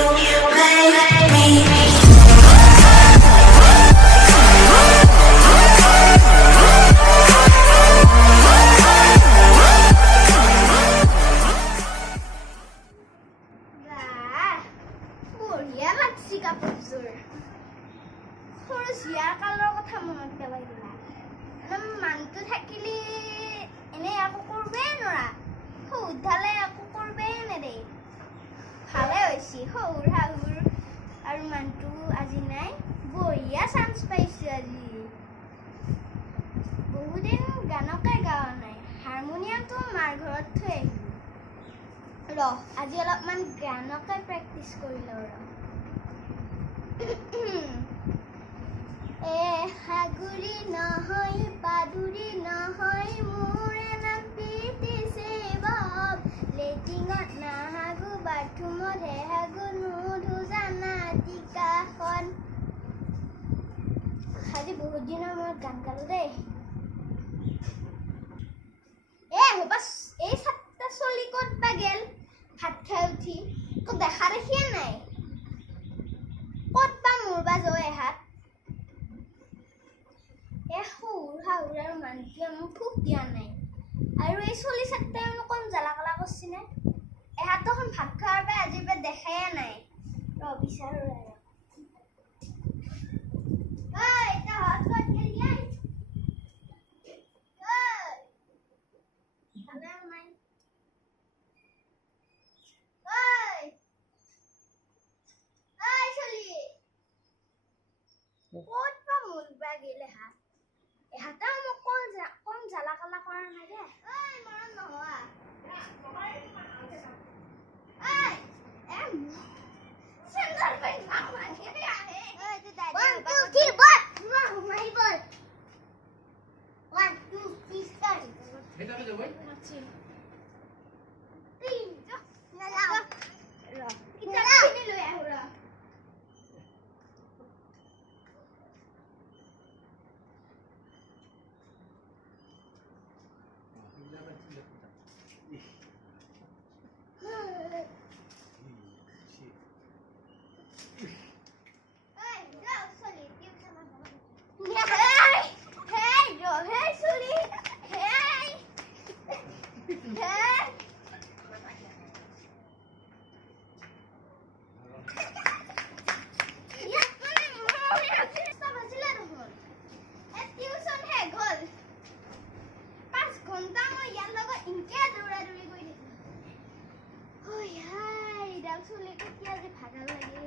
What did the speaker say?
make me. বঢ়িয়া লাগছি কাপোৰযোৰ সৰু জীয়াৰ কালৰ কথা মনত পেলাই দিলা মানুহটো থাকিলে এনে একো কৰিবই নোৱাৰা সৌধালে একো কৰিবই নেদে ভালে হৈছে সৌৰ শাহুৰ আৰু মানুহটো আজি নাই বঢ়িয়া চান্স পাইছো আজি বহুদিন গানকে গাৱা নাই হাৰমনিয়ামটো মাৰ ঘৰত থৈ আহিলো আজি অলপমান গানকে প্ৰেক্টিচ কৰি লওঁ হাগুৰি নহয় পাদুৰি নহয় মোৰে নাম পিটিছে বাপ লেট্ৰিনত নাহাগো বাথৰুমতহে হাগো নুধু জানা টিকাখন আজি বহুত দিনৰ মূৰত গান গালো দেই এই সাতটা চলি ক'ত বা গেল ভাত খাই উঠি একো দেখা দেখিয়ে নাই ক'ত বা মোৰ বা জয় এহাত সৌৰ শাহুৰ আৰু মানুহটোৱে মোক ফুক দিয়া নাই আৰু এই চলি চাকটাই মোক কম জ্বালা কলা কৰছি নে এহাতখন ভাত খোৱাৰ পৰা আজিৰ পৰা দেখায়ে নাই বিচাৰো ক'ত বা মোৰ বা গেলে হাত এহাতেও মোক কম জ্বালা কালা কৰা নাই দে মৰণ নোহোৱা ভাগৰ লাগে